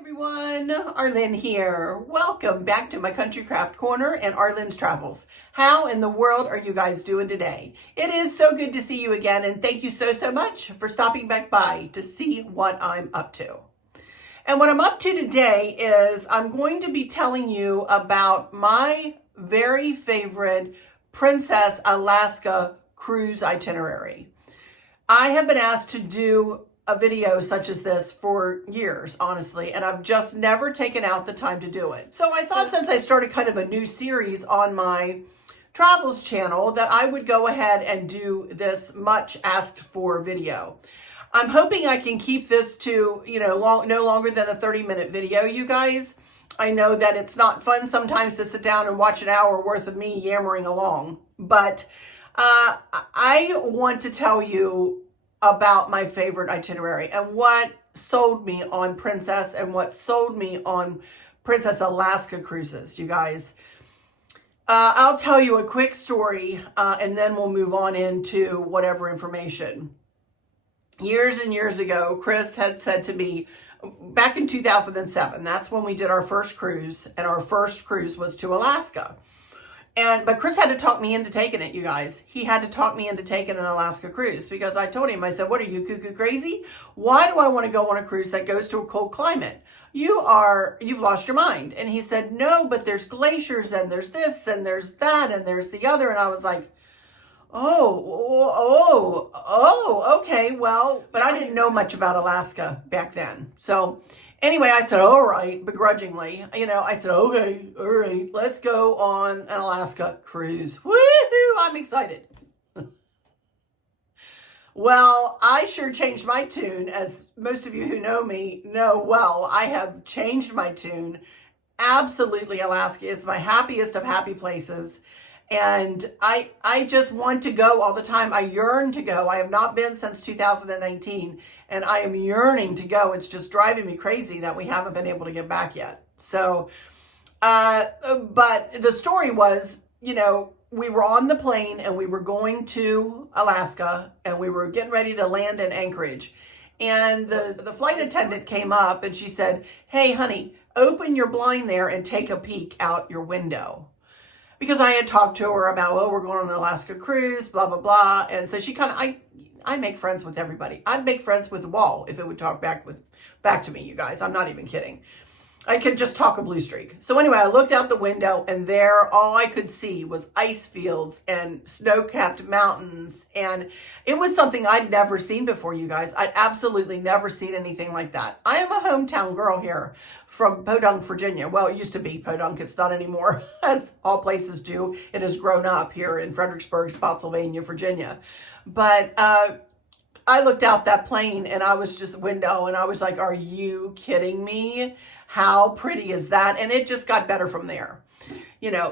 Everyone, Arlene here. Welcome back to my Country Craft Corner and Arlene's Travels. How in the world are you guys doing today? It is so good to see you again, and thank you so much for stopping back by to see what I'm up to. And what I'm up to today is I'm going to be telling you about my very favorite Princess Alaska cruise itinerary. I have been asked to do a video such as this for years, honestly, and I've just never taken out the time to do it. So I thought since I started kind of a new series on my travels channel that I would go ahead and do this much asked for video. I'm hoping I can keep this to, no longer than a 30-minute video, you guys. I know that it's not fun sometimes to sit down and watch an hour worth of me yammering along, but I want to tell you about my favorite itinerary and what sold me on Princess and what sold me on Princess Alaska cruises, you guys. I'll tell you a quick story and then we'll move on into whatever information. Years and years ago, Chris had said to me, back in 2007, that's when we did our first cruise, and our first cruise was to Alaska. But Chris had to talk me into taking it, you guys. He had to talk me into taking an Alaska cruise because I told him, I said, what are you, cuckoo crazy? Why do I want to go on a cruise that goes to a cold climate? You've lost your mind. And he said, no, but there's glaciers and there's this and there's that and there's the other. And I was like, okay, well, but I didn't know much about Alaska back then. So anyway, I said, all right, begrudgingly, I said, okay, all right, let's go on an Alaska cruise. Woohoo, I'm excited. Well, I sure changed my tune. As most of you who know me know well, I have changed my tune. Absolutely, Alaska is my happiest of happy places. And I just want to go all the time. I yearn to go. I have not been since 2019, and I am yearning to go. It's just driving me crazy that we haven't been able to get back yet. So, but the story was, we were on the plane and we were going to Alaska and we were getting ready to land in Anchorage. And the flight attendant came up and she said, hey, honey, open your blind there and take a peek out your window. Because I had talked to her about, we're going on an Alaska cruise, blah, blah, blah. And so she I make friends with everybody. I'd make friends with the wall if it would talk back to me, you guys. I'm not even kidding. I could just talk a blue streak. So anyway, I looked out the window and there, all I could see was ice fields and snow-capped mountains. And it was something I'd never seen before, you guys. I'd absolutely never seen anything like that. I am a hometown girl here from Podunk, Virginia. Well, it used to be Podunk. It's not anymore, as all places do. It has grown up here in Fredericksburg, Spotsylvania, Virginia. But I looked out that plane and I was just window and I was like, are you kidding me? How pretty is that? And it just got better from there.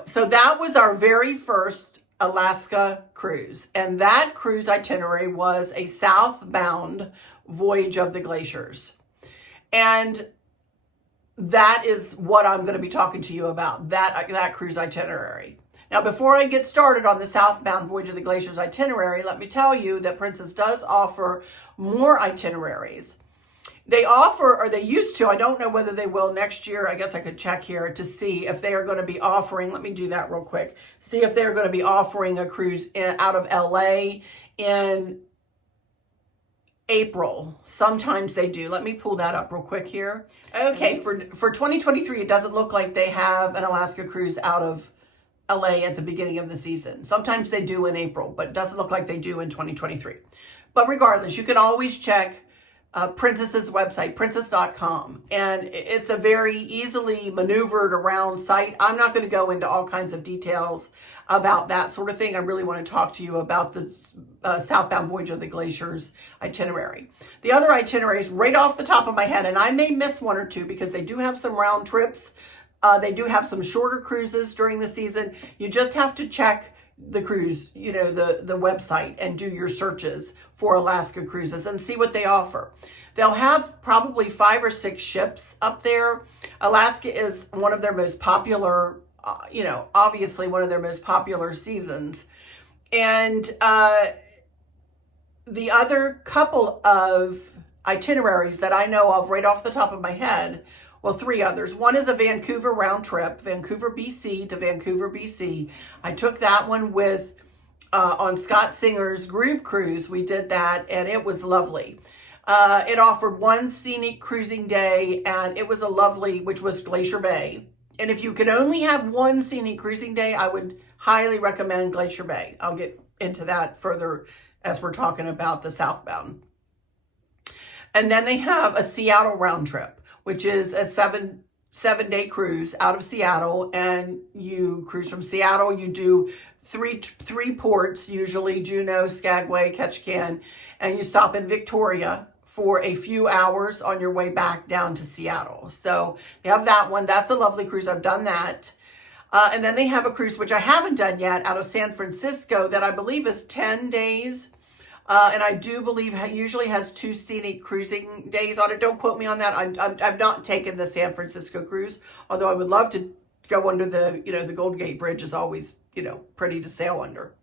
So that was our very first Alaska cruise. And that cruise itinerary was a southbound voyage of the Glaciers. And that is what I'm going to be talking to you about, that cruise itinerary. Now, before I get started on the Southbound Voyage of the Glaciers itinerary, let me tell you that Princess does offer more itineraries. They offer, or they used to, I don't know whether they will next year. I guess I could check here to see if they are going to be offering, let me do that real quick, see if they're going to be offering a cruise out of LA in April. Sometimes they do. Let me pull that up real quick here. Okay, for 2023, it doesn't look like they have an Alaska cruise out of LA at the beginning of the season. Sometimes they do in April, but it doesn't look like they do in 2023. But regardless, you can always check Princess's website, princess.com. And it's a very easily maneuvered around site. I'm not going to go into all kinds of details about that sort of thing. I really want to talk to you about the Southbound Voyage of the Glaciers itinerary. The other itineraries right off the top of my head, and I may miss one or two because they do have some round trips. They do have some shorter cruises during the season. You just have to check the cruise, the website and do your searches for Alaska cruises and see what they offer. They'll have probably 5 or 6 ships up there. Alaska is one of their most popular, obviously one of their most popular seasons. And the other couple of itineraries that I know of right off the top of my head well, three others. One is a Vancouver round trip, Vancouver, BC to Vancouver, BC. I took that one with on Scott Singer's group cruise. We did that, and it was lovely. It offered one scenic cruising day, and it was a lovely, which was Glacier Bay. And if you can only have one scenic cruising day, I would highly recommend Glacier Bay. I'll get into that further as we're talking about the Southbound. And then they have a Seattle round trip, which is a seven-day cruise out of Seattle, and you cruise from Seattle. You do three ports, usually Juneau, Skagway, Ketchikan, and you stop in Victoria for a few hours on your way back down to Seattle. So they have that one. That's a lovely cruise. I've done that. And then they have a cruise, which I haven't done yet, out of San Francisco that I believe is 10 days. And I do believe usually has 2 scenic cruising days on it. Don't quote me on that. I've not taken the San Francisco cruise, although I would love to go under the, the Golden Gate Bridge is always, pretty to sail under.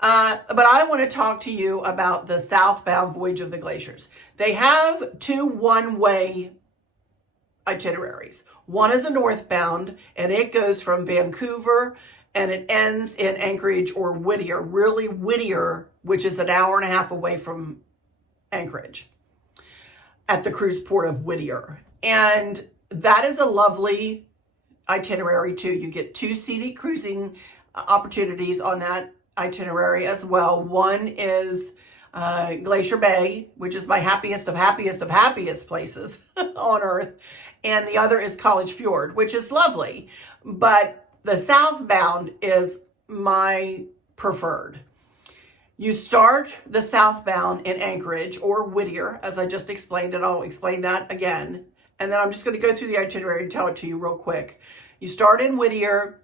But I want to talk to you about the Southbound Voyage of the Glaciers. They have 2 one-way itineraries. One is a northbound, and it goes from Vancouver, and it ends in Anchorage or Whittier, really Whittier, which is an hour and a half away from Anchorage, at the cruise port of Whittier. And that is a lovely itinerary too. You get 2 scenic cruising opportunities on that itinerary as well. One is Glacier Bay, which is my happiest of happiest places on earth. And the other is College Fjord, which is lovely. But the Southbound is my preferred. You start the Southbound in Anchorage or Whittier, as I just explained, and I'll explain that again. And then I'm just going to go through the itinerary and tell it to you real quick. You start in Whittier.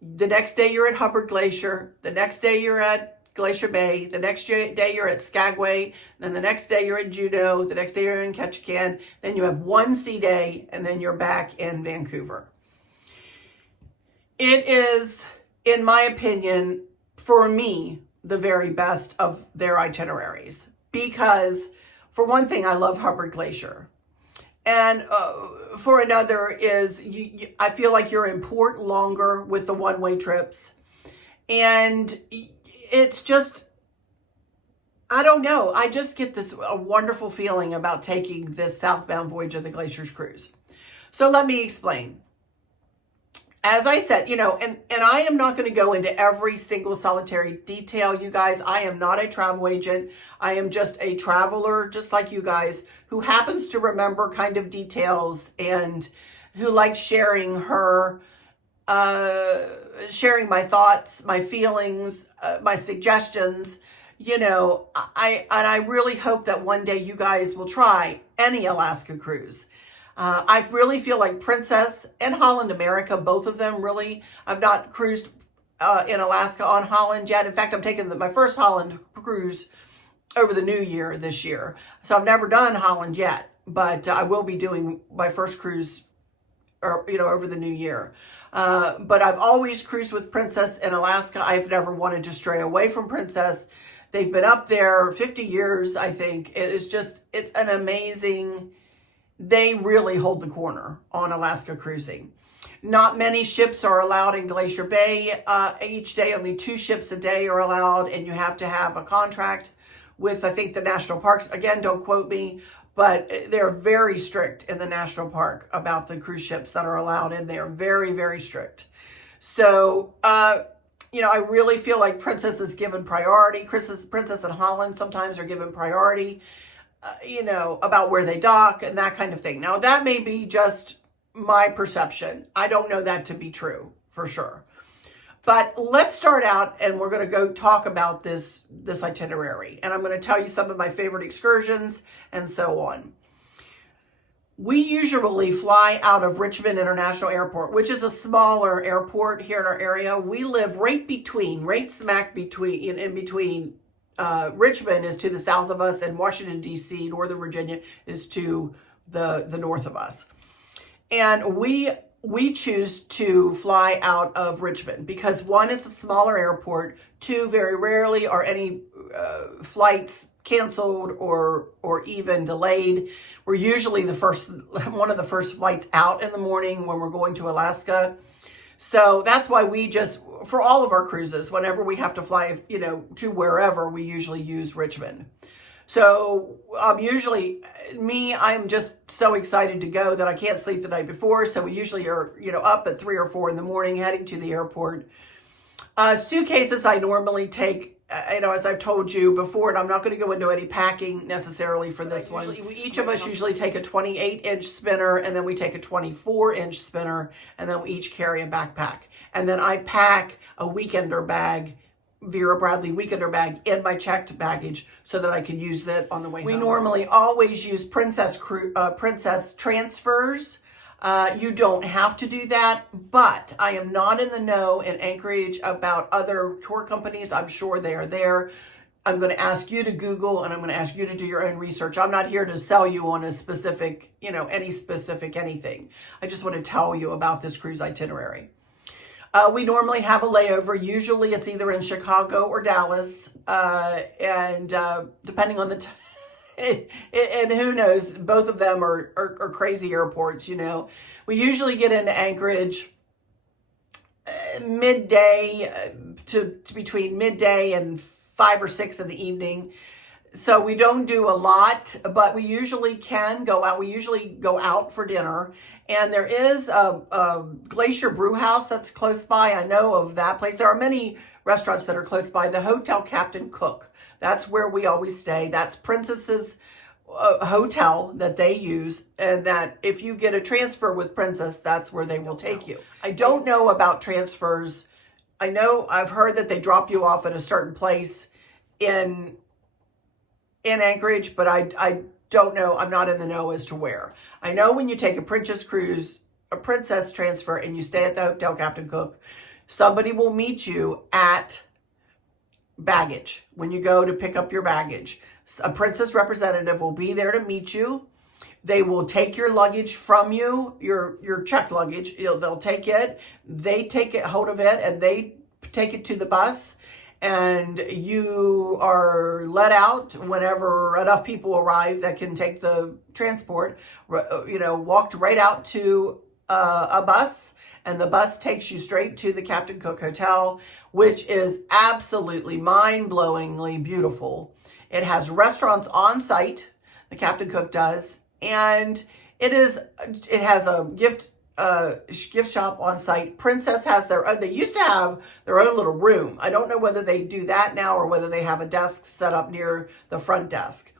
The next day you're at Hubbard Glacier. The next day you're at Glacier Bay. The next day you're at Skagway. Then the next day you're at Juneau. The next day you're in Ketchikan. Then you have 1 sea day, and then you're back in Vancouver. It is, in my opinion, for me, the very best of their itineraries. Because, for one thing, I love Hubbard Glacier. And for another is, I feel like you're in port longer with the one-way trips. And it's just, I don't know. I just get a wonderful feeling about taking this Southbound Voyage of the Glaciers cruise. So let me explain. As I said, and I am not going to go into every single solitary detail, you guys. I am not a travel agent. I am just a traveler, just like you guys, who happens to remember kind of details and who likes sharing sharing my thoughts, my feelings, my suggestions. I really hope that one day you guys will try any Alaska cruise. I really feel like Princess and Holland America, both of them really. I've not cruised in Alaska on Holland yet. In fact, I'm taking my first Holland cruise over the new year this year. So I've never done Holland yet, but I will be doing my first cruise over the new year. But I've always cruised with Princess in Alaska. I've never wanted to stray away from Princess. They've been up there 50 years, I think. It's an amazing. They really hold the corner on Alaska cruising. Not many ships are allowed in Glacier Bay. Each day, only 2 ships a day are allowed, and you have to have a contract with, I think, the national parks. Again, don't quote me, but they're very strict in the national park about the cruise ships that are allowed in there. Very, very strict. So, I really feel like Princess is given priority. Princess and Holland sometimes are given priority. About where they dock and that kind of thing. Now, that may be just my perception. I don't know that to be true for sure. But let's start out, and we're going to go talk about this itinerary. And I'm going to tell you some of my favorite excursions and so on. We usually fly out of Richmond International Airport, which is a smaller airport here in our area. We live right smack between, in between. Richmond is to the south of us, and Washington, D.C., Northern Virginia, is to the north of us. And we choose to fly out of Richmond because, 1, it's a smaller airport. 2, very rarely are any flights canceled or even delayed. We're usually one of the first flights out in the morning when we're going to Alaska. So that's why we just, for all of our cruises, whenever we have to fly, to wherever, we usually use Richmond. So I'm just so excited to go that I can't sleep the night before. So we usually are, up at 3 or 4 in the morning, heading to the airport. Suitcases I normally take, as I've told you before, and I'm not going to go into any packing necessarily for this one. Each of us usually take a 28-inch spinner, and then we take a 24-inch spinner, and then we each carry a backpack. And then I pack a weekender bag, Vera Bradley weekender bag, in my checked baggage so that I can use that on the way home. We normally always use Princess transfers. You don't have to do that, but I am not in the know in Anchorage about other tour companies. I'm sure they are there. I'm going to ask you to Google, and I'm going to ask you to do your own research. I'm not here to sell you on a specific, any specific anything. I just want to tell you about this cruise itinerary. We normally have a layover. Usually it's either in Chicago or Dallas, and depending on the time. And who knows, both of them are crazy airports, We usually get into Anchorage midday to between midday and 5 or 6 in the evening. So we don't do a lot, but we usually can go out. We usually go out for dinner. And there is a Glacier brew house that's close by. I know of that place. There are many restaurants that are close by. The Hotel Captain Cook. That's where we always stay. That's Princess's hotel that they use. And that if you get a transfer with Princess, that's where they will take you. I don't know about transfers. I've heard that they drop you off at a certain place in Anchorage, but I don't know. I'm not in the know as to where. I know when you take a Princess cruise, a Princess transfer, and you stay at the Hotel Captain Cook, somebody will meet you at baggage. When you go to pick up your baggage, a Princess representative will be there to meet you. They will take your luggage from you, your checked luggage. They'll take it. They take hold of it, and they take it to the bus. And you are let out whenever enough people arrive that can take the transport. Walked right out to a bus, and the bus takes you straight to the Captain Cook Hotel, which is absolutely mind-blowingly beautiful. It has restaurants on site, the Captain Cook does, and it has a gift shop on site. Princess has they used to have their own little room. I don't know whether they do that now or whether they have a desk set up near the front desk.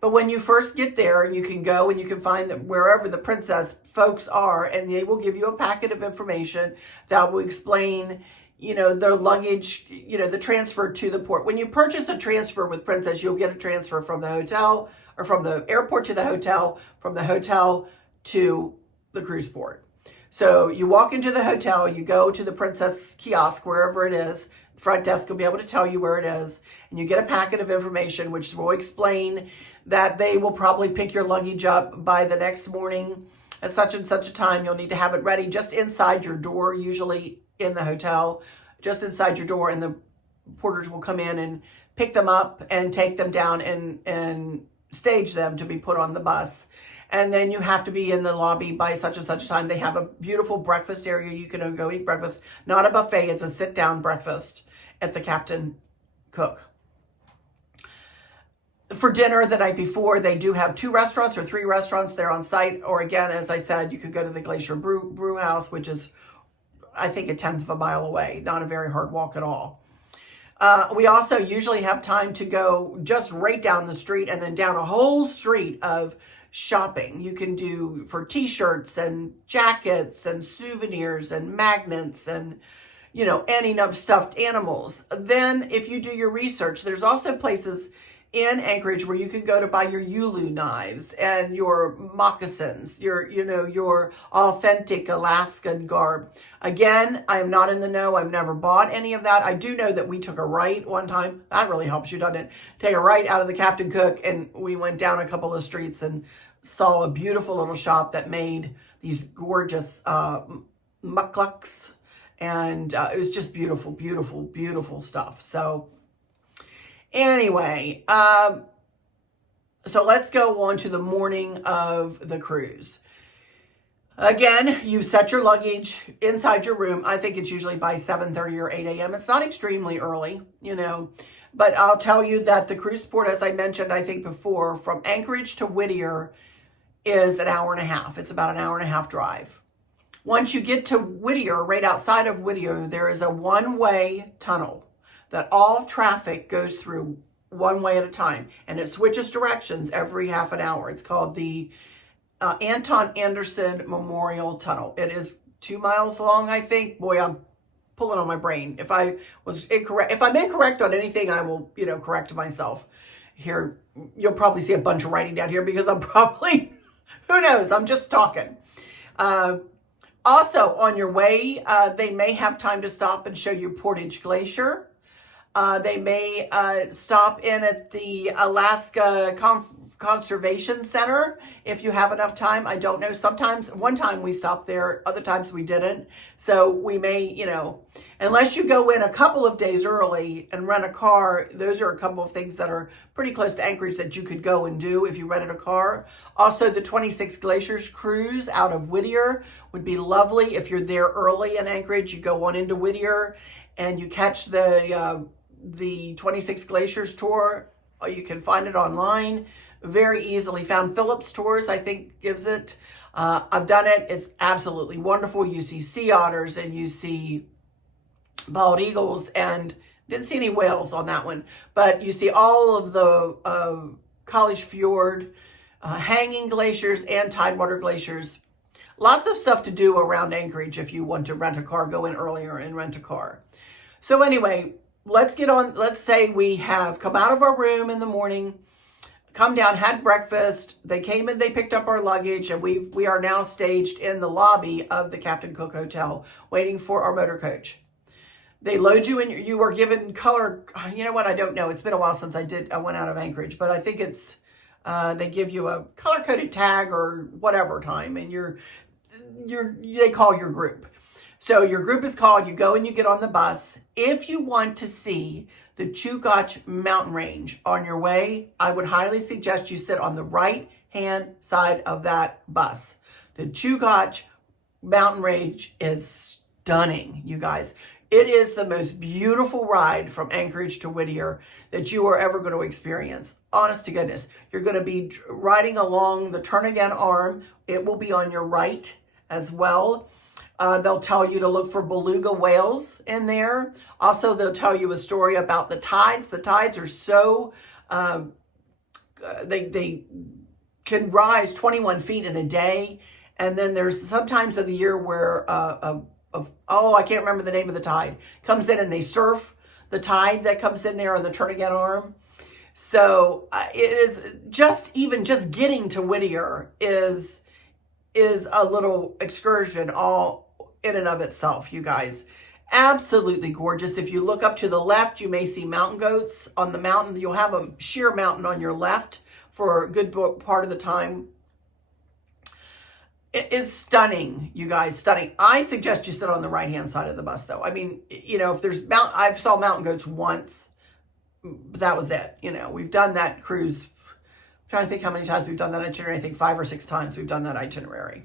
But when you first get there, and you can go and you can find that wherever the Princess folks are, and they will give you a packet of information that will explain, their luggage, the transfer to the port. When you purchase a transfer with Princess, you'll get a transfer from the hotel, or from the airport to the hotel, from the hotel to the cruise port. So you walk into the hotel, you go to the Princess kiosk, wherever it is. The front desk will be able to tell you where it is. And you get a packet of information which will explain that they will probably pick your luggage up by the next morning at such and such a time. You'll need to have it ready just inside your door, usually in the hotel, just inside your door. And the porters will come in and pick them up and take them down and stage them to be put on the bus. And then you have to be in the lobby by such and such a time. They have a beautiful breakfast area. You can go eat breakfast. Not a buffet. It's a sit-down breakfast at the Captain Cook. For dinner the night before, they do have 2 restaurants or 3 restaurants there on site. Or again, as I said, you could go to the Glacier brew house, which is, I think, a 1/10 of a mile away. Not a very hard walk at all. We also usually have time to go just right down the street and then down a whole street of shopping. You can do for t-shirts and jackets and souvenirs and magnets and, any number of stuffed animals. Then if you do your research, there's also places in Anchorage where you can go to buy your Yulu knives and your moccasins, your authentic Alaskan garb. Again, I am not in the know. I've never bought any of that. I do know that we took a right one time. That really helps you, doesn't it? Take a right out of the Captain Cook, and we went down a couple of streets and saw a beautiful little shop that made these gorgeous mukluks. And it was just beautiful, beautiful, beautiful stuff. So anyway, So let's go on to the morning of the cruise. Again, you set your luggage inside your room. I think it's usually by 7:30 or 8 a.m. It's not extremely early, but I'll tell you that the cruise port, as I mentioned, I think before, from Anchorage to Whittier is an hour and a half. It's about an hour and a half drive. Once you get to Whittier, right outside of Whittier, there is a one-way tunnel that all traffic goes through one way at a time, and it switches directions every half an hour. It's called the Anton Anderson Memorial Tunnel. It is 2 miles long, I think. Boy, I'm pulling on my brain. If I'm incorrect on anything, I will, correct myself. Here, you'll probably see a bunch of writing down here because I'm probably, who knows, I'm just talking. Also, on your way, they may have time to stop and show you Portage Glacier. They may stop in at the Alaska Conservation Center if you have enough time. I don't know. Sometimes, one time we stopped there, other times we didn't. So we may, unless you go in a couple of days early and rent a car, those are a couple of things that are pretty close to Anchorage that you could go and do if you rented a car. Also, the 26 Glaciers cruise out of Whittier would be lovely. If you're there early in Anchorage, you go on into Whittier and you catch the 26 Glaciers tour. You can find it online. Very easily found. Phillips Tours, I think, gives it. I've done it. It's absolutely wonderful. You see sea otters and you see bald eagles, and didn't see any whales on that one. But you see all of the College Fjord, hanging glaciers, and tidewater glaciers. Lots of stuff to do around Anchorage if you want to rent a car. Go in earlier and rent a car. So anyway, let's get on. Let's say we have come out of our room in the morning, come down, had breakfast. They came and they picked up our luggage, and we are now staged in the lobby of the Captain Cook Hotel, waiting for our motor coach. They load you in. You are given color. You know what? I don't know. It's been a while since I went out of Anchorage, but I think it's they give you a color coded tag or whatever time, and they call your group. So your group is called. You go and you get on the bus. If you want to see the Chilkoot mountain range on your way, I would highly suggest you sit on the right-hand side of that bus. The Chilkoot mountain range is stunning, you guys. It is the most beautiful ride from Anchorage to Whittier that you are ever going to experience. Honest to goodness. You're going to be riding along the turn again arm. It will be on your right as well. They'll tell you to look for beluga whales in there. Also, they'll tell you a story about the tides. The tides are so, they can rise 21 feet in a day. And then there's some times of the year where, I can't remember the name of the tide, comes in and they surf the tide that comes in there on the turn again arm. So it is just getting to Whittier is a little excursion all in and of itself, you guys. Absolutely gorgeous. If you look up to the left, you may see mountain goats on the mountain. You'll have a sheer mountain on your left for a good part of the time. It is stunning, you guys, stunning. I suggest you sit on the right-hand side of the bus, though. I mean, if there's I saw mountain goats once, but that was it. We've done that cruise. I'm trying to think how many times we've done that itinerary. I think 5 or 6 times we've done that itinerary.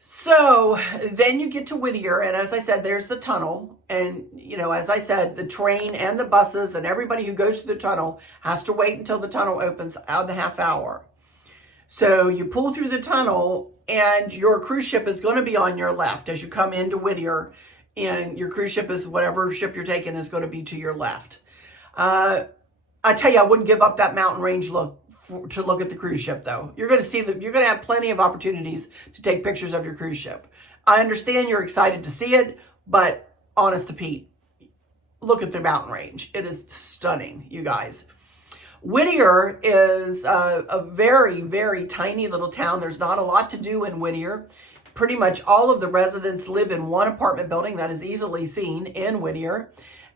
So then you get to Whittier, and as I said, there's the tunnel. And, as I said, the train and the buses and everybody who goes through the tunnel has to wait until the tunnel opens out the half hour. So you pull through the tunnel, and your cruise ship is going to be on your left as you come into Whittier, and your cruise ship is whatever ship you're taking is going to be to your left. I tell you, I wouldn't give up that mountain range look to look at the cruise ship, though. You're going to see that you're going to have plenty of opportunities to take pictures of your cruise ship. I understand you're excited to see it, but honest to Pete, look at the mountain range. It is stunning, you guys. Whittier is a very, very tiny little town. There's not a lot to do in Whittier. Pretty much all of the residents live in one apartment building. That is easily seen in Whittier.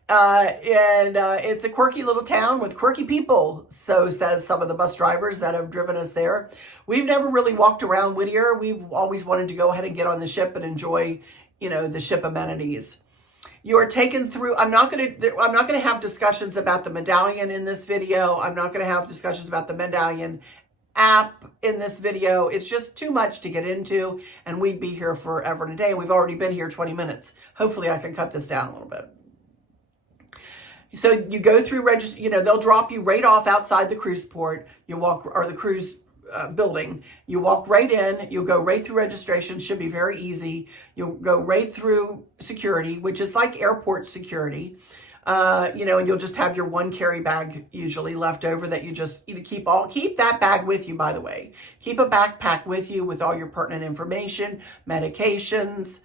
It's a quirky little town with quirky people, so says some of the bus drivers that have driven us there. We've never really walked around Whittier. We've always wanted to go ahead and get on the ship and enjoy, the ship amenities. You're taken through. I'm not going to have discussions about the medallion in this video. I'm not going to have discussions about the medallion app in this video. It's just too much to get into, and we'd be here forever and a day. We've already been here 20 minutes. Hopefully I can cut this down a little bit. So you go through they'll drop you right off outside the cruise port. You walk, or the cruise building. You walk right in. You'll go right through registration. Should be very easy. You'll go right through security, which is like airport security. And you'll just have your one carry bag usually left over that you just keep that bag with you, by the way. Keep a backpack with you with all your pertinent information, medications,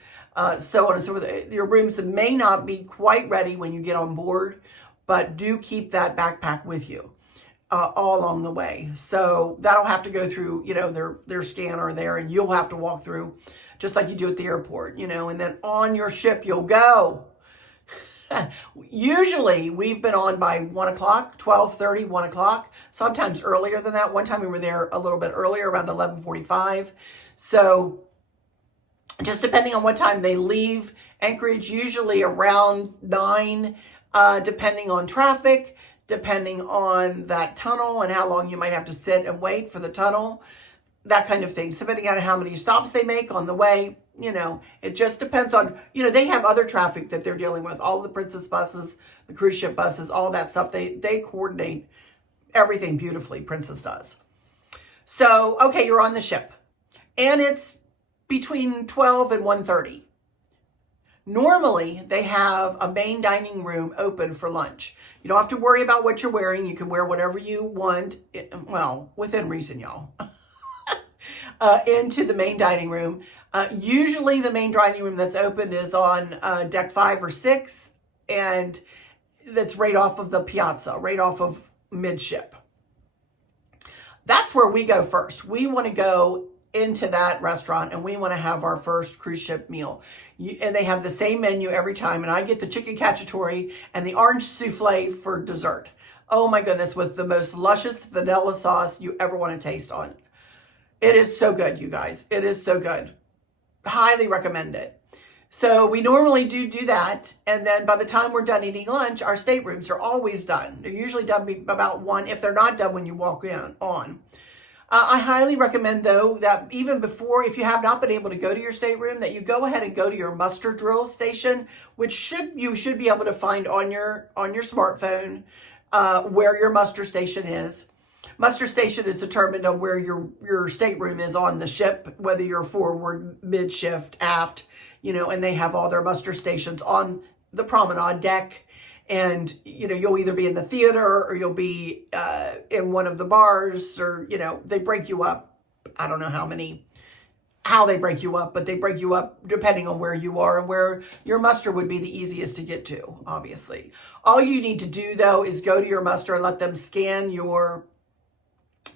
so on and so forth. Your rooms may not be quite ready when you get on board, but do keep that backpack with you all along the way. So that'll have to go through, their scanner there, and you'll have to walk through just like you do at the airport, and then on your ship you'll go. Usually we've been on by 1 o'clock, 12:30, 1 o'clock, sometimes earlier than that. One time we were there a little bit earlier, around 11:45. So just depending on what time they leave Anchorage, usually around 9, depending on traffic, depending on that tunnel and how long you might have to sit and wait for the tunnel, that kind of thing. So depending on how many stops they make on the way, it just depends on, they have other traffic that they're dealing with. All the Princess buses, the cruise ship buses, all that stuff. They coordinate everything beautifully. Princess does. So, okay, you're on the ship. And it's between 12 and 1:30. Normally, they have a main dining room open for lunch. You don't have to worry about what you're wearing. You can wear whatever you want. Well, within reason, y'all. Into the main dining room. Usually the main dining room that's open is on deck 5 or 6, and that's right off of the piazza, right off of midship. That's where we go first. We want to go into that restaurant, and we want to have our first cruise ship meal. And they have the same menu every time, and I get the chicken cacciatore and the orange souffle for dessert. Oh my goodness, with the most luscious vanilla sauce you ever want to taste on. It is so good, you guys. It is so good. Highly recommend it. So we normally do that. And then by the time we're done eating lunch, our staterooms are always done. They're usually done about 1, if they're not done when you walk on. I highly recommend, though, that even before, if you have not been able to go to your stateroom, that you go ahead and go to your muster drill station, which you should be able to find on your smartphone where your muster station is. Muster station is determined on where your stateroom is on the ship, whether you're forward, mid-shift, aft, and they have all their muster stations on the promenade deck. And, you'll either be in the theater or you'll be in one of the bars, or, they break you up. I don't know how they break you up, but they break you up depending on where you are, and where your muster would be the easiest to get to, obviously. All you need to do, though, is go to your muster and let them scan your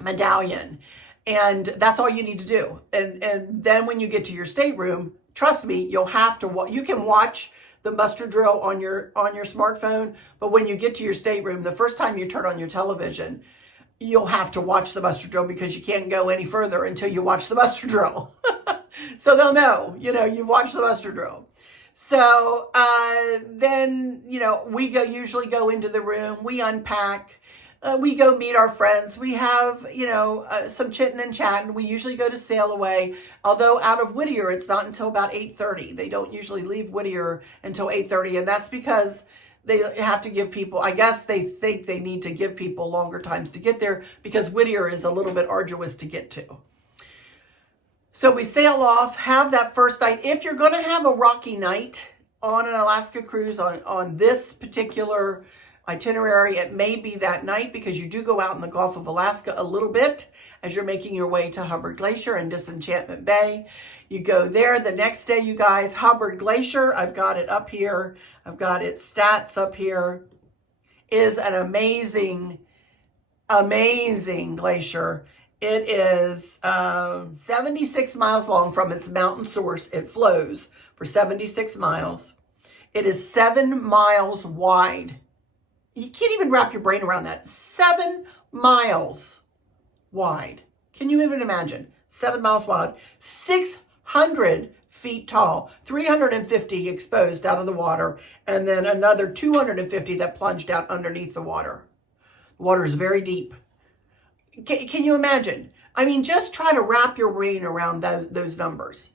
medallion. And that's all you need to do. And then when you get to your stateroom, trust me, you'll have to you can watch the muster drill on your smartphone, but when you get to your stateroom, the first time you turn on your television, you'll have to watch the muster drill, because you can't go any further until you watch the muster drill. So they'll know, you've watched the muster drill. So then, we usually go into the room, we unpack, we go meet our friends. We have, some chitting and chatting. We usually go to Sail Away. Although out of Whittier, it's not until about 8:30. They don't usually leave Whittier until 8:30. And that's because they have to give people, I guess they think they need to give people longer times to get there, because Whittier is a little bit arduous to get to. So we sail off, have that first night. If you're going to have a rocky night on an Alaska cruise, on this particular itinerary, it may be that night, because you do go out in the Gulf of Alaska a little bit as you're making your way to Hubbard Glacier and Disenchantment Bay. You go there the next day, you guys. Hubbard Glacier, I've got it up here. I've got its stats up here. Is an amazing, amazing glacier. It is 76 miles long from its mountain source. It flows for 76 miles. It is 7 miles wide. You can't even wrap your brain around that. 7 miles wide. Can you even imagine? 7 miles wide. 600 feet tall, 350 exposed out of the water, and then another 250 that plunged out underneath the water. The water is very deep. Can you imagine? I mean, just try to wrap your brain around those numbers.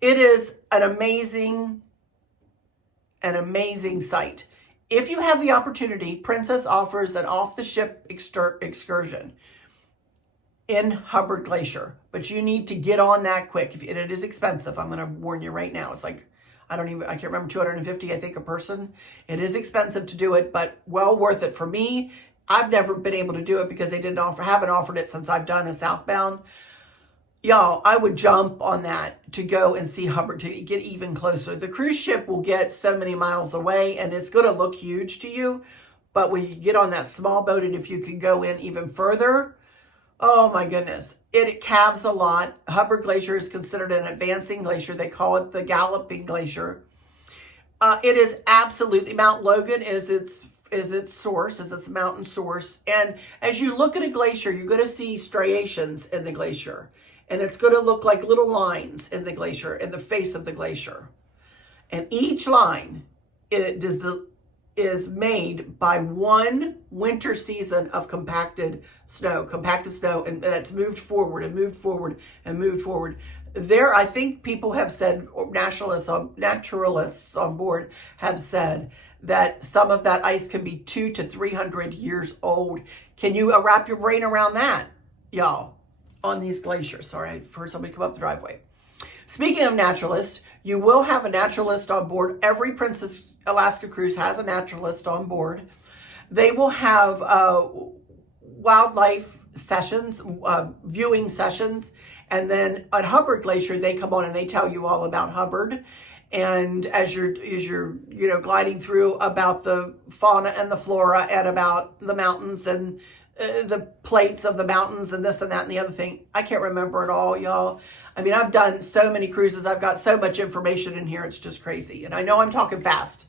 It is an amazing sight. If you have the opportunity, Princess offers an off-the-ship excursion in Hubbard Glacier, but you need to get on that quick. It is expensive. I'm going to warn you right now. It's like, I can't remember, 250, I think, a person. It is expensive to do it, but well worth it for me. I've never been able to do it because they haven't offered it since I've done a Southbound. Y'all, I would jump on that to go and see Hubbard, to get even closer. The cruise ship will get so many miles away, and it's going to look huge to you. But when you get on that small boat, and if you can go in even further, oh my goodness, it calves a lot. Hubbard Glacier is considered an advancing glacier. They call it the Galloping Glacier. It is absolutely, Mount Logan is its source, is its mountain source. And as you look at a glacier, you're going to see striations in the glacier. And it's going to look like little lines in the glacier, in the face of the glacier. And each line is made by one winter season of compacted snow, and that's moved forward and moved forward and moved forward. There, I think people have said, or naturalists on board have said, that some of that ice can be 200 to 300 years old. Can you wrap your brain around that, y'all? On these glaciers. Sorry, I heard somebody come up the driveway. Speaking of naturalists, you will have a naturalist on board. Every Princess Alaska cruise has a naturalist on board. They will have wildlife sessions, viewing sessions, and then at Hubbard Glacier, they come on and they tell you all about Hubbard. And as you're gliding through, about the fauna and the flora, and about the mountains and the plates of the mountains and this and that and the other thing. I can't remember it all, y'all. I mean, I've done so many cruises. I've got so much information in here. It's just crazy. And I know I'm talking fast.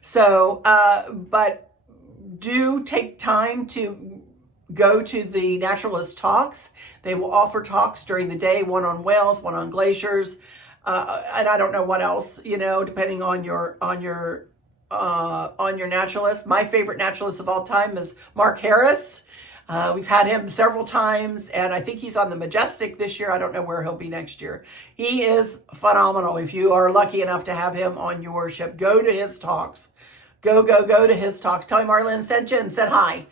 So, but do take time to go to the naturalist talks. They will offer talks during the day, one on whales, one on glaciers. And I don't know what else, depending on your naturalist. My favorite naturalist of all time is Mark Harris. We've had him several times, and I think he's on the Majestic this year. I don't know where he'll be next year. He is phenomenal. If you are lucky enough to have him on your ship, go to his talks. Go to his talks. Tell him Marlene sent you and said hi.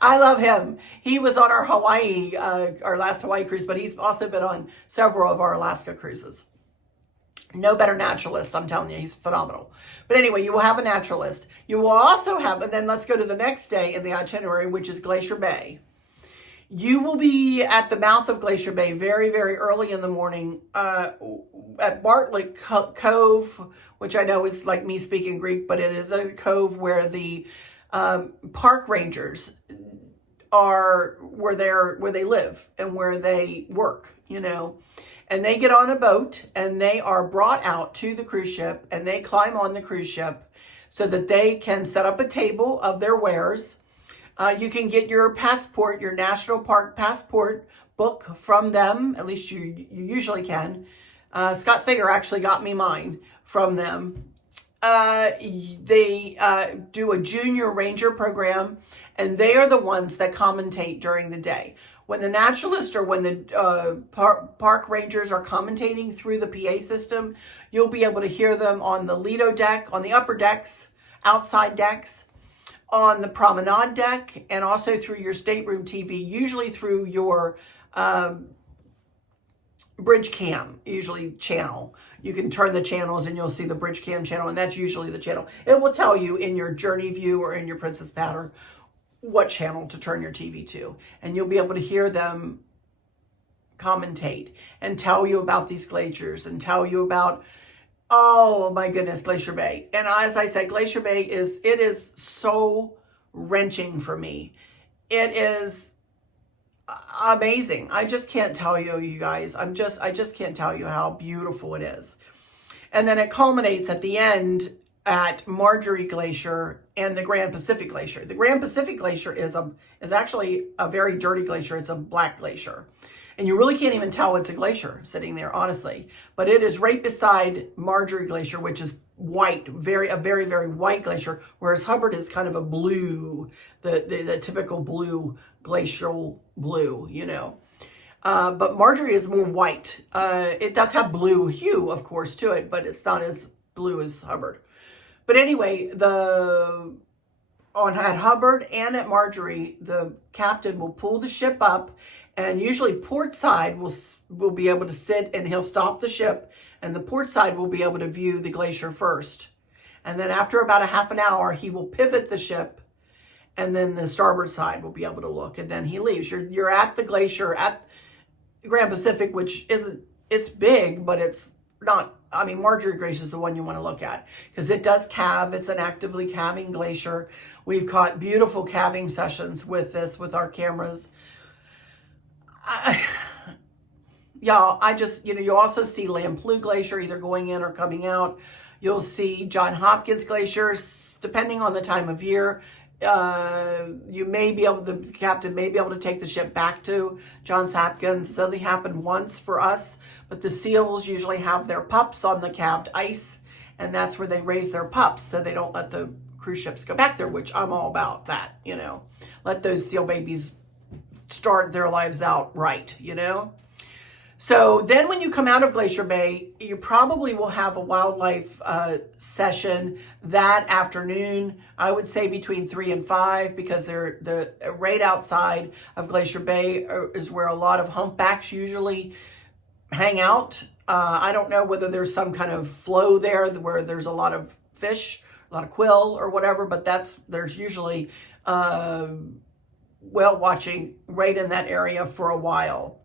I love him. He was on our last Hawaii cruise, but he's also been on several of our Alaska cruises. No better naturalist, I'm telling you, he's phenomenal. But anyway, you will have a naturalist. You will also have, and then let's go to the next day in the itinerary, which is Glacier Bay. You will be at the mouth of Glacier Bay very, very early in the morning at Bartlett Cove, which I know is like me speaking Greek, but it is a cove where the park rangers are, where they live and where they work, And they get on a boat and they are brought out to the cruise ship, and they climb on the cruise ship so that they can set up a table of their wares. You can get your passport, your national park passport book from them. At least you usually can. Scott Sager actually got me mine from them. They do a junior ranger program, and they are the ones that commentate during the day. When the naturalist or when the park rangers are commentating through the PA system, you'll be able to hear them on the Lido deck, on the upper decks, outside decks, on the promenade deck, and also through your stateroom TV, usually through your bridge cam, usually channel. You can turn the channels and you'll see the bridge cam channel, and that's usually the channel. It will tell you in your journey view or in your Princess Pattern what channel to turn your TV to, and you'll be able to hear them commentate and tell you about these glaciers and tell you about, oh my goodness, Glacier Bay. And as I said, Glacier Bay is so wrenching for me. It is amazing. I just can't tell you guys. I just can't tell you how beautiful it is. And then it culminates at the end at Marjorie Glacier and the Grand Pacific Glacier. The Grand Pacific Glacier is actually a very dirty glacier. It's a black glacier. And you really can't even tell it's a glacier sitting there, honestly. But it is right beside Marjorie Glacier, which is white, a very, very white glacier, whereas Hubbard is kind of a blue, the typical blue, glacial blue, you know. But Marjorie is more white. It does have blue hue, of course, to it, but it's not as blue as Hubbard. But anyway, at Hubbard and at Marjorie, the captain will pull the ship up, and usually port side will be able to sit, and he'll stop the ship, and the port side will be able to view the glacier first. And then after about a half an hour, he will pivot the ship, and then the starboard side will be able to look, and then he leaves. You're at the glacier at Grand Pacific, which it's big, but it's not. I mean, Marjorie Glacier is the one you want to look at because it does calve. It's an actively calving glacier. We've caught beautiful calving sessions with our cameras. Y'all, you'll also see Lamplugh Glacier either going in or coming out. You'll see John Hopkins Glacier, depending on the time of year. The captain may be able to take the ship back to Johns Hopkins. It's only happened once for us, but the seals usually have their pups on the calved ice, and that's where they raise their pups, so they don't let the cruise ships go back there, which I'm all about that, you know. Let those seal babies start their lives out right, you know. So then when you come out of Glacier Bay, you probably will have a wildlife session that afternoon. I would say between 3 and 5, because they're right outside of Glacier Bay is where a lot of humpbacks usually hang out. I don't know whether there's some kind of flow there where there's a lot of fish, a lot of quill or whatever, but there's usually whale watching right in that area for a while,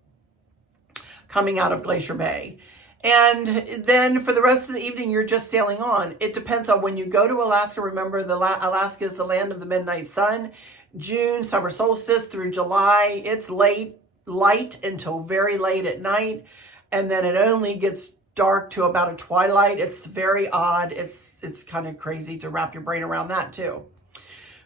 coming out of Glacier Bay. And then for the rest of the evening, you're just sailing on. It depends on when you go to Alaska. Remember, Alaska is the land of the midnight sun. June, summer solstice through July, it's light until very late at night. And then it only gets dark to about a twilight. It's very odd. It's kind of crazy to wrap your brain around that too.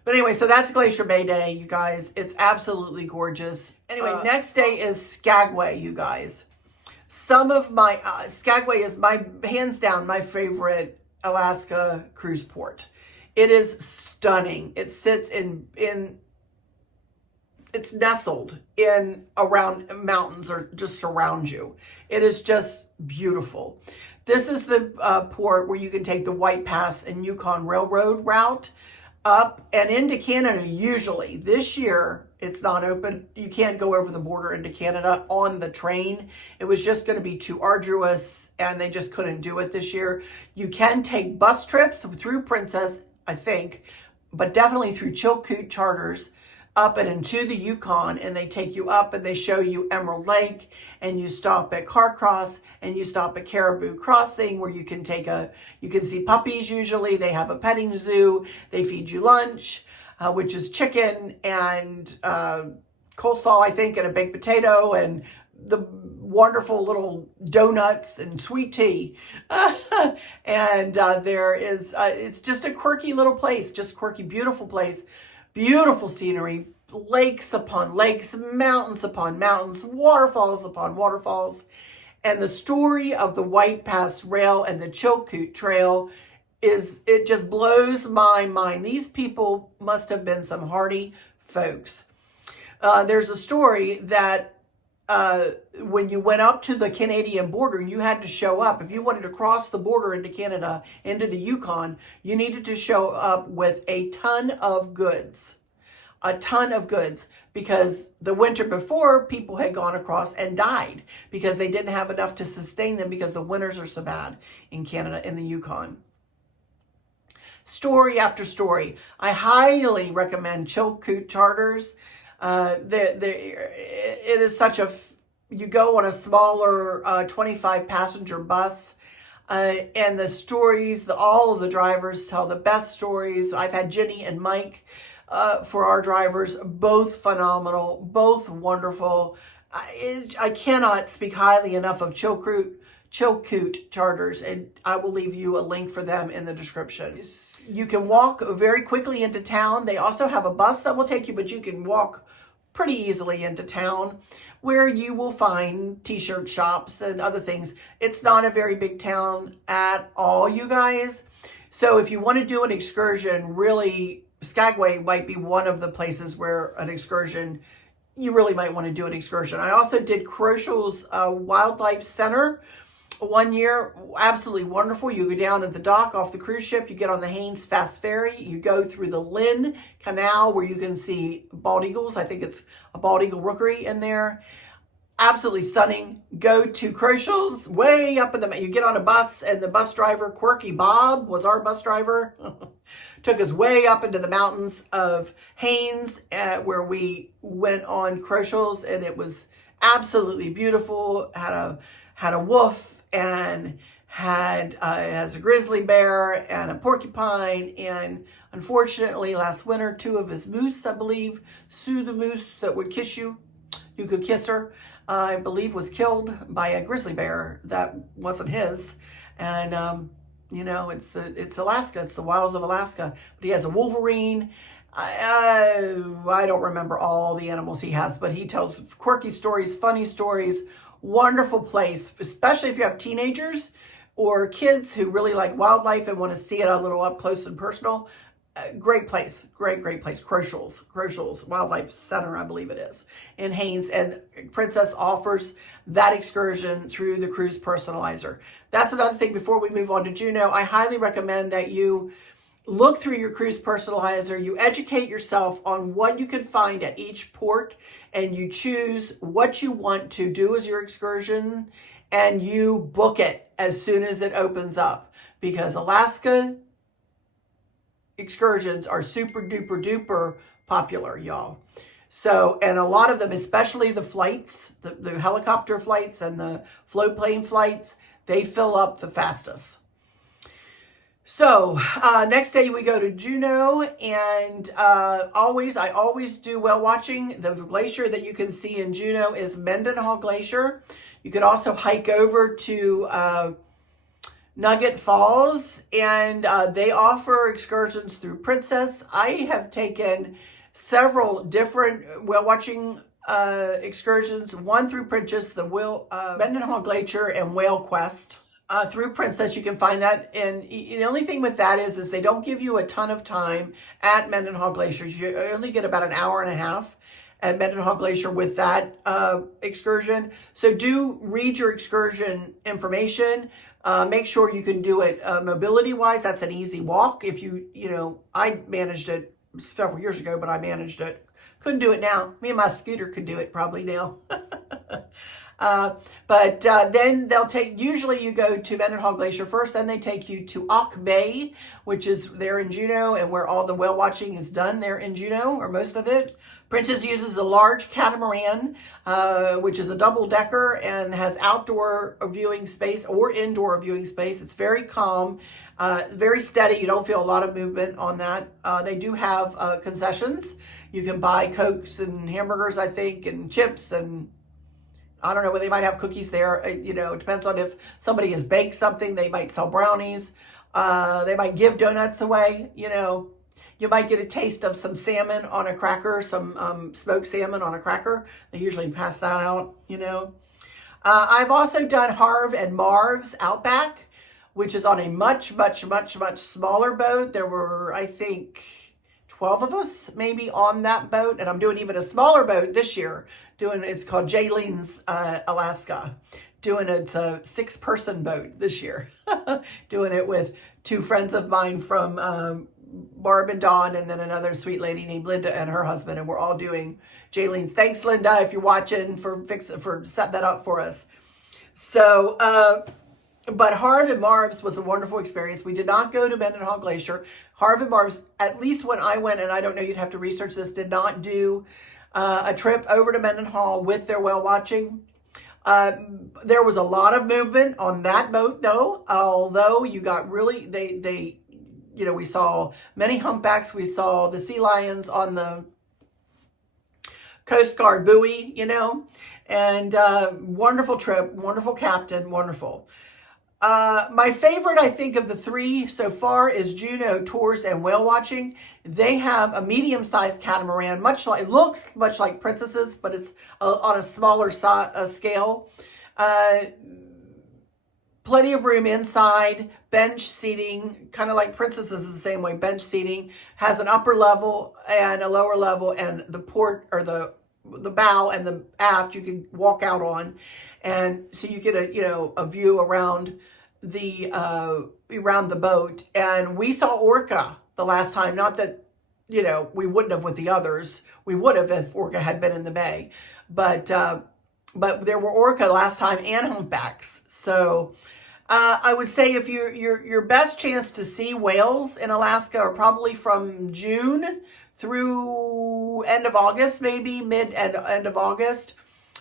But anyway, so that's Glacier Bay Day, you guys. It's absolutely gorgeous. Anyway, next day is Skagway, you guys. Some of my, Skagway is hands down, my favorite Alaska cruise port. It is stunning. It sits it's nestled in around mountains or just surround you. It is just beautiful. This is the port where you can take the White Pass and Yukon Railroad route up and into Canada usually. This year, it's not open. You can't go over the border into Canada on the train. It was just going to be too arduous, and they just couldn't do it this year. You can take bus trips through Princess, I think, but definitely through Chilkoot Charters up and into the Yukon, and they take you up and they show you Emerald Lake, and you stop at Carcross, and you stop at Caribou Crossing, where you can see puppies usually. They have a petting zoo. They feed you lunch, which is chicken and coleslaw, I think, and a baked potato, and the wonderful little donuts and sweet tea. And there is, it's just a quirky little place, just quirky, beautiful place, beautiful scenery, lakes upon lakes, mountains upon mountains, waterfalls upon waterfalls. And the story of the White Pass Rail and the Chilkoot Trail it just blows my mind. These people must have been some hardy folks. There's a story that when you went up to the Canadian border, you had to show up. If you wanted to cross the border into Canada, into the Yukon, you needed to show up with a ton of goods. A ton of goods, because the winter before, people had gone across and died because they didn't have enough to sustain them, because the winters are so bad in Canada, in the Yukon. Story after story. I highly recommend Chilkoot Charters. It is such you go on a smaller 25 passenger bus, and the stories, all of the drivers tell the best stories. I've had Jenny and Mike for our drivers, both phenomenal, both wonderful. I cannot speak highly enough of Chilkoot Charters, and I will leave you a link for them in the description. You can walk very quickly into town. They also have a bus that will take you, but you can walk pretty easily into town. where you will find t-shirt shops and other things. It's not a very big town at all, you guys. So if you want to do an excursion, really, Skagway might be one of the places where an excursion, you really might want to do an excursion. I also did Crochel's Wildlife Center one year. Absolutely wonderful. You go down at the dock off the cruise ship, you get on the Haynes Fast Ferry, you go through the Lynn Canal where you can see bald eagles. I think it's a bald eagle rookery in there. Absolutely stunning. Go to Crochel's way up in the, you get on a bus, and the bus driver, Quirky Bob, was our bus driver. Took us way up into the mountains of Haynes, where we went on Crochel's, and it was absolutely beautiful. Had a wolf, and has a grizzly bear and a porcupine, and unfortunately last winter 2 of his moose, I believe, Sue the moose that would kiss you, you could kiss her, I believe was killed by a grizzly bear that wasn't his. And you know, it's Alaska, it's the wilds of Alaska. But he has a wolverine. I don't remember all the animals he has, but he tells quirky stories, funny stories. Wonderful place, especially if you have teenagers or kids who really like wildlife and want to see it a little up close and personal. Great place, great place. Crochel's Wildlife Center, I believe it is, in Haynes. And Princess offers that excursion through the cruise personalizer. That's another thing before we move on to Juneau. I highly recommend that you look through your cruise personalizer, you educate yourself on what you can find at each port, and you choose what you want to do as your excursion, and you book it as soon as it opens up, because Alaska excursions are super duper duper popular, y'all. So, and a lot of them, especially the flights, the helicopter flights and the float plane flights, they fill up the fastest. So next day we go to Juneau, and I always do whale watching. The glacier that you can see in Juneau is Mendenhall Glacier. You can also hike over to Nugget Falls, and they offer excursions through Princess. I have taken several different whale watching excursions, one through Princess, the Mendenhall Glacier, and Whale Quest. Through Princess, you can find that. And the only thing with that is they don't give you a ton of time at Mendenhall Glacier. You only get about an hour and a half at Mendenhall Glacier with that excursion. So do read your excursion information. Make sure you can do it mobility-wise. That's an easy walk. If you know, I managed it several years ago, but I managed it. Couldn't do it now. Me and my scooter could do it probably now. But then they'll usually you go to Mendenhall Glacier first, then they take you to Auk Bay, which is there in Juneau, and where all the whale watching is done there in Juneau, or most of it. Princess uses a large catamaran, which is a double-decker and has outdoor viewing space or indoor viewing space. It's very calm, very steady. You don't feel a lot of movement on that. They do have concessions. You can buy Cokes and hamburgers, I think, and chips, and I don't know, but they might have cookies there. You know, it depends on if somebody has baked something. They might sell brownies. They might give donuts away. You know, you might get a taste of some salmon on a cracker, some smoked salmon on a cracker. They usually pass that out, you know. I've also done Harv and Marv's Outback, which is on a much smaller boat. There were, I think, 12 of us maybe on that boat, and I'm doing even a smaller boat this year. It's called Jaylene's Alaska. It's a 6-person boat this year. Doing it with 2 friends of mine from Barb and Dawn, and then another sweet lady named Linda and her husband, and we're all doing Jaylene's. Thanks, Linda, if you're watching, for setting that up for us. So, but Harv and Marv's was a wonderful experience. We did not go to Mendenhall Glacier. Harv and Marv's, at least when I went, and I don't know, you'd have to research this, did not do a trip over to Mendenhall with their whale watching. There was a lot of movement on that boat, though, although you got really, you know, we saw many humpbacks. We saw the sea lions on the Coast Guard buoy, you know, and wonderful trip, wonderful captain, wonderful. My favorite, I think, of the three so far is Juneau Tours and Whale Watching. They have a medium-sized catamaran, it looks much like Princess's, but it's on a smaller scale. Plenty of room inside, bench seating, kind of like Princess's is the same way. Bench seating has an upper level and a lower level, and the port or the bow and the aft you can walk out on, and so you get a view around the boat. And we saw orca the last time. Not that we wouldn't have with the others. We would have if orca had been in the bay, but there were orca last time and humpbacks. So I would say if your best chance to see whales in Alaska are probably from June through end of August, maybe mid and end of August.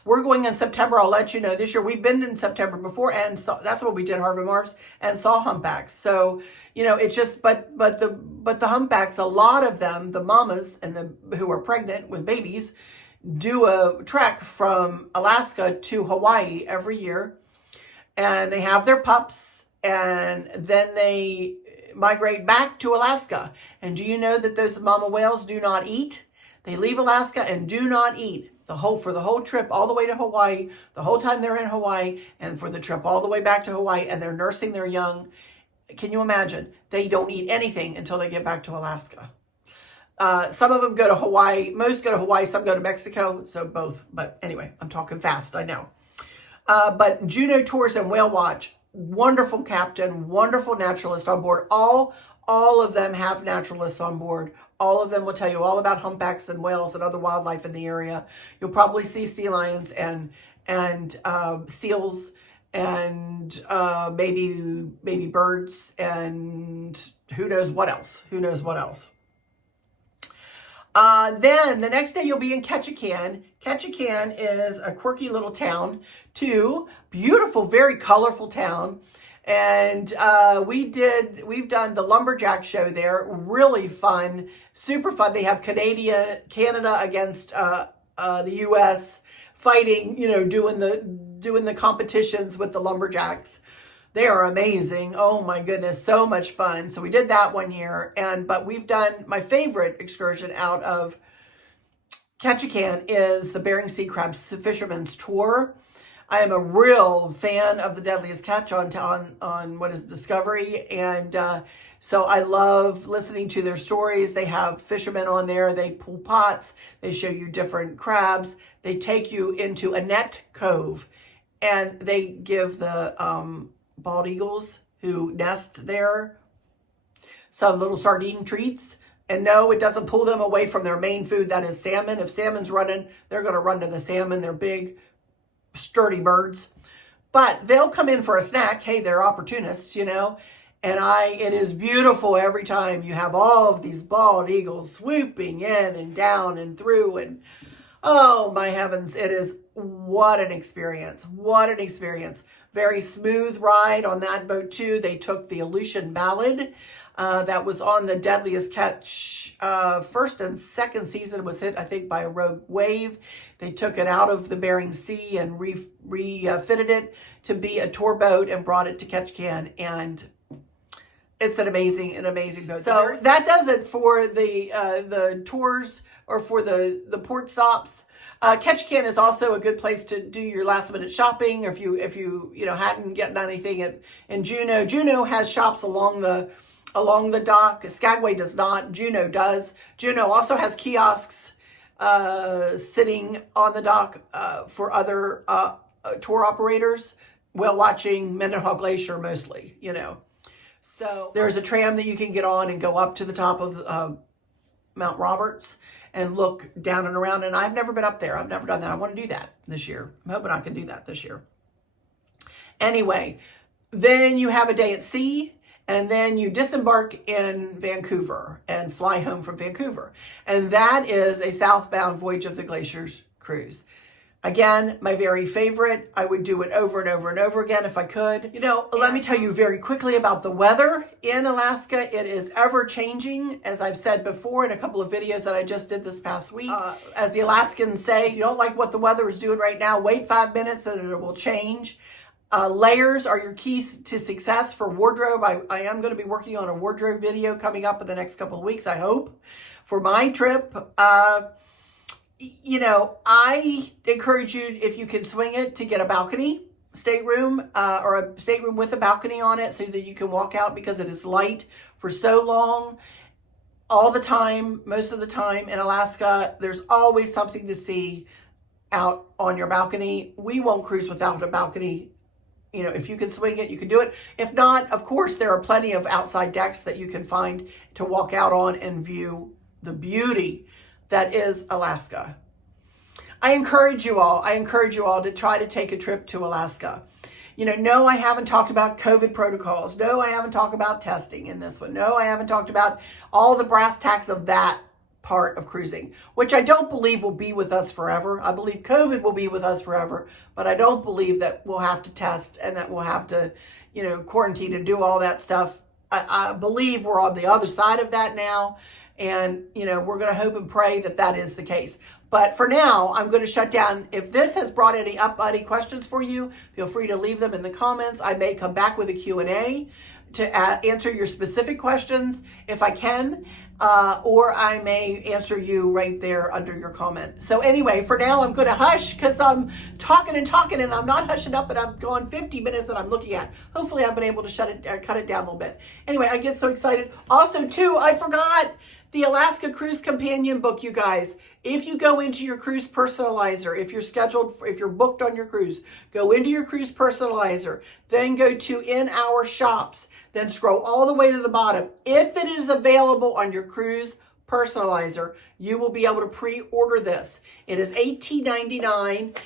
We're going in September. I'll let you know. This year we've been in September before, and so that's what we did, Harv and Marv's, and saw humpbacks. So it's just but the humpbacks, a lot of them, the mamas and who are pregnant with babies, do a trek from Alaska to Hawaii every year. And they have their pups, and then they migrate back to Alaska. And do you know that those mama whales do not eat? They leave Alaska and do not eat for the whole trip all the way to Hawaii, the whole time they're in Hawaii, and for the trip all the way back to Hawaii, and they're nursing their young. Can you imagine? They don't eat anything until they get back to Alaska. Some of them go to Hawaii. Most go to Hawaii. Some go to Mexico. So both. But anyway, I'm talking fast, I know. But Juneau Tours and Whale Watch, wonderful captain, wonderful naturalist on board. All of them have naturalists on board. All of them will tell you all about humpbacks and whales and other wildlife in the area. You'll probably see sea lions and seals and maybe birds and who knows what else. Then the next day you'll be in Ketchikan. Ketchikan is a quirky little town too. Beautiful, very colorful town. And we've done the lumberjack show there. Really fun, super fun. They have Canada against the U.S. fighting, doing the competitions with the lumberjacks. They are amazing. Oh my goodness, so much fun. So we did that one year, but we've done my favorite excursion out of Ketchikan is the Bering Sea Crab Fisherman's Tour. I am a real fan of the Deadliest Catch on what is Discovery, and so I love listening to their stories. They have fishermen on there. They pull pots. They show you different crabs. They take you into Annette Cove, and they give the bald eagles who nest there some little sardine treats. And no, it doesn't pull them away from their main food, that is salmon. If salmon's running, they're going to run to the salmon. They're big, sturdy birds. But they'll come in for a snack. Hey, they're opportunists, And it is beautiful every time. You have all of these bald eagles swooping in and down and through. And oh, my heavens, what an experience. What an experience. Very smooth ride on that boat too. They took the Aleutian Ballad that was on the Deadliest Catch first and second season, was hit, I think, by a rogue wave. They took it out of the Bering Sea and refitted it to be a tour boat and brought it to Ketchikan, and it's an amazing boat. So that does it for the tours or for the port stops. Ketchikan is also a good place to do your last minute shopping, or if you hadn't gotten anything in Juneau. Juneau has shops along the dock. Skagway does not. Juneau does. Juneau also has kiosks sitting on the dock for other tour operators. Whale watching, Mendenhall Glacier mostly, So there's a tram that you can get on and go up to the top of Mount Roberts and look down and around. And I've never been up there. I've never done that. I want to do that this year. I'm hoping I can do that this year. Anyway, then you have a day at sea, and then you disembark in Vancouver and fly home from Vancouver. And that is a Southbound Voyage of the Glaciers cruise. Again, my very favorite. I would do it over and over and over again if I could. Let me tell you very quickly about the weather in Alaska. It is ever changing, as I've said before in a couple of videos that I just did this past week. As the Alaskans say, if you don't like what the weather is doing right now, wait 5 minutes and it will change. Layers are your keys to success for wardrobe. I am going to be working on a wardrobe video coming up in the next couple of weeks, I hope, for my trip. You know, I encourage you, if you can swing it, to get a balcony stateroom or a stateroom with a balcony on it so that you can walk out, because it is light for so long. All the time, most of the time in Alaska, there's always something to see out on your balcony. We won't cruise without a balcony. You know, if you can swing it, you can do it. If not, of course, there are plenty of outside decks that you can find to walk out on and view the beauty that is Alaska. I encourage you all to try to take a trip to Alaska. You know, no, I haven't talked about COVID protocols. No, I haven't talked about testing in this one. No, I haven't talked about all the brass tacks of that part of cruising, which I don't believe will be with us forever. I believe COVID will be with us forever, but I don't believe that we'll have to test and that we'll have to, you know, quarantine and do all that stuff. I believe we're on the other side of that now. And, you know, we're going to hope and pray that that is the case. But for now, I'm going to shut down. If this has brought any questions for you, feel free to leave them in the comments. I may come back with a Q&A to answer your specific questions if I can, or I may answer you right there under your comment. So anyway, for now, I'm going to hush because I'm talking and I'm not hushing up, and I've gone 50 minutes that I'm looking at. Hopefully I've been able to cut it down a little bit. Anyway, I get so excited. Also, too, I forgot the Alaska Cruise Companion book, you guys. If you go into your cruise personalizer, if you're booked on your cruise, go into your cruise personalizer, then go to in our shops, then scroll all the way to the bottom. If it is available on your cruise personalizer, you will be able to pre-order this. It is $18.99,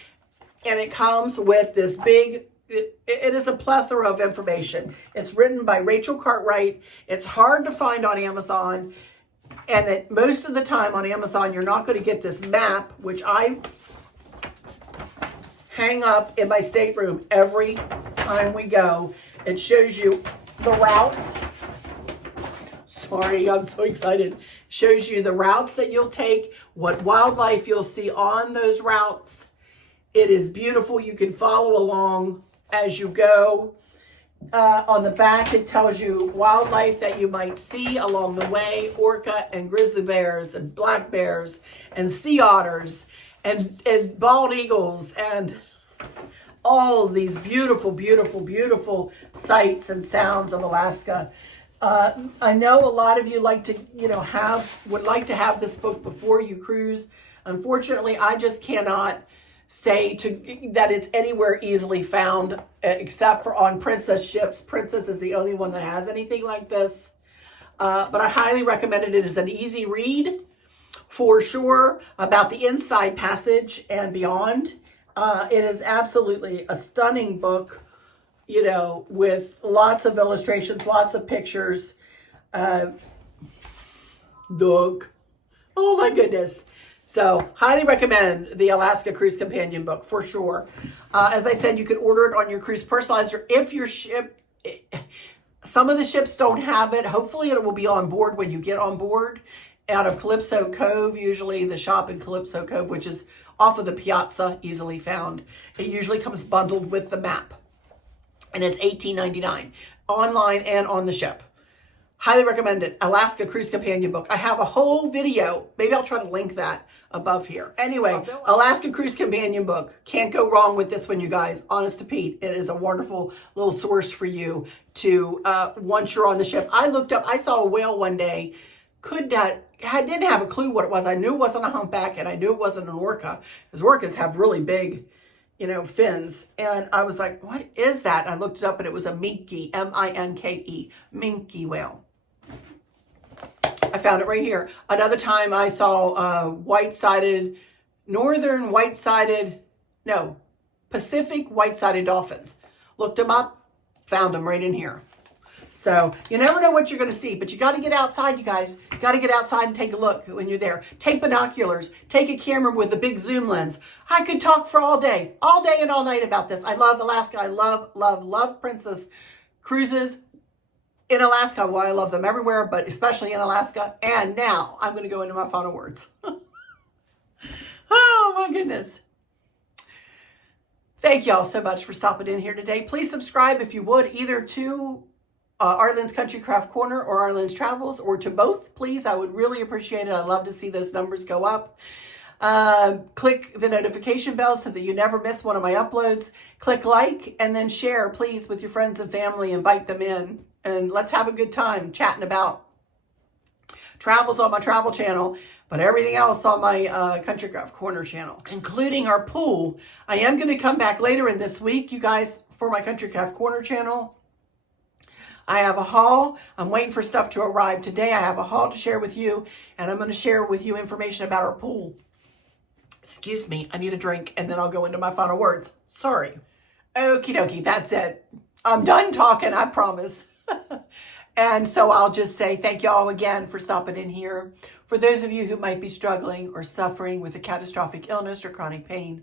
and it comes with this big, it is a plethora of information. It's written by Rachel Cartwright. It's hard to find on Amazon. And that most of the time on Amazon, you're not going to get this map, which I hang up in my stateroom every time we go. It shows you the routes. Sorry, I'm so excited. Shows you the routes that you'll take, what wildlife you'll see on those routes. It is beautiful. You can follow along as you go. On the back, it tells you wildlife that you might see along the way: orca and grizzly bears and black bears and sea otters and bald eagles and all of these beautiful, beautiful, beautiful sights and sounds of Alaska. I know a lot of you like to, would like to have this book before you cruise. Unfortunately, I just cannot say that it's anywhere easily found except for on Princess ships. Princess is the only one that has anything like this. But I highly recommend it. It is an easy read for sure, about the inside passage and beyond. It is absolutely a stunning book, with lots of illustrations, lots of pictures. Look, oh my goodness. So highly recommend the Alaska Cruise Companion book for sure. As I said, you can order it on your cruise personalizer. If your ship, some of the ships don't have it. Hopefully it will be on board when you get on board out of Calypso Cove, usually the shop in Calypso Cove, which is off of the piazza, easily found. It usually comes bundled with the map, and it's $18.99 online and on the ship. Highly recommend it. Alaska Cruise Companion book. I have a whole video. Maybe I'll try to link that above here. Anyway, Alaska Cruise Companion book. Can't go wrong with this one, you guys. Honest to Pete, it is a wonderful little source for you to, once you're on the ship. I looked up, I saw a whale one day. I didn't have a clue what it was. I knew it wasn't a humpback, and I knew it wasn't an orca, because orcas have really big, fins. And I was like, what is that? And I looked it up, and it was a minke, M-I-N-K-E, minke whale. I found it right here. Another time I saw Pacific white-sided dolphins. Looked them up, found them right in here. So you never know what you're going to see, but you got to get outside, you guys. You got to get outside and take a look when you're there. Take binoculars. Take a camera with a big zoom lens. I could talk for all day and all night about this. I love Alaska. I love, love, love Princess cruises in Alaska. Well, I love them everywhere, but especially in Alaska. And now I'm going to go into my final words. Oh my goodness. Thank y'all so much for stopping in here today. Please subscribe if you would, either to Arlen's Country Craft Corner or Arlen's Travels, or to both, please. I would really appreciate it. I love to see those numbers go up. Click the notification bell so that you never miss one of my uploads. Click like and then share, please, with your friends and family. Invite them in and let's have a good time chatting about travels on my travel channel, but everything else on my Country Craft Corner channel, including our pool. I am going to come back later in this week, you guys, for my Country Craft Corner channel. I have a haul. I'm waiting for stuff to arrive today. I have a haul to share with you, and I'm going to share with you information about our pool. Excuse me, I need a drink, and then I'll go into my final words. Sorry. Okie dokie, that's it. I'm done talking, I promise. And so I'll just say thank you all again for stopping in here. For those of you who might be struggling or suffering with a catastrophic illness or chronic pain,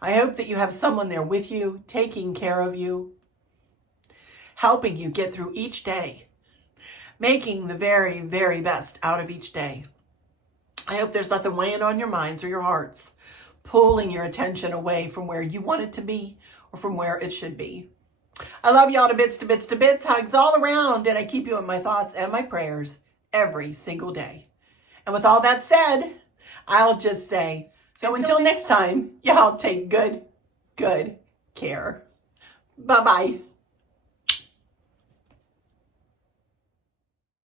I hope that you have someone there with you, taking care of you, helping you get through each day, making the very, very best out of each day. I hope there's nothing weighing on your minds or your hearts, pulling your attention away from where you want it to be or from where it should be. I love y'all to bits, to bits, to bits. Hugs all around, and I keep you in my thoughts and my prayers every single day. And with all that said, I'll just say, so until next time, y'all take good care. Bye-bye.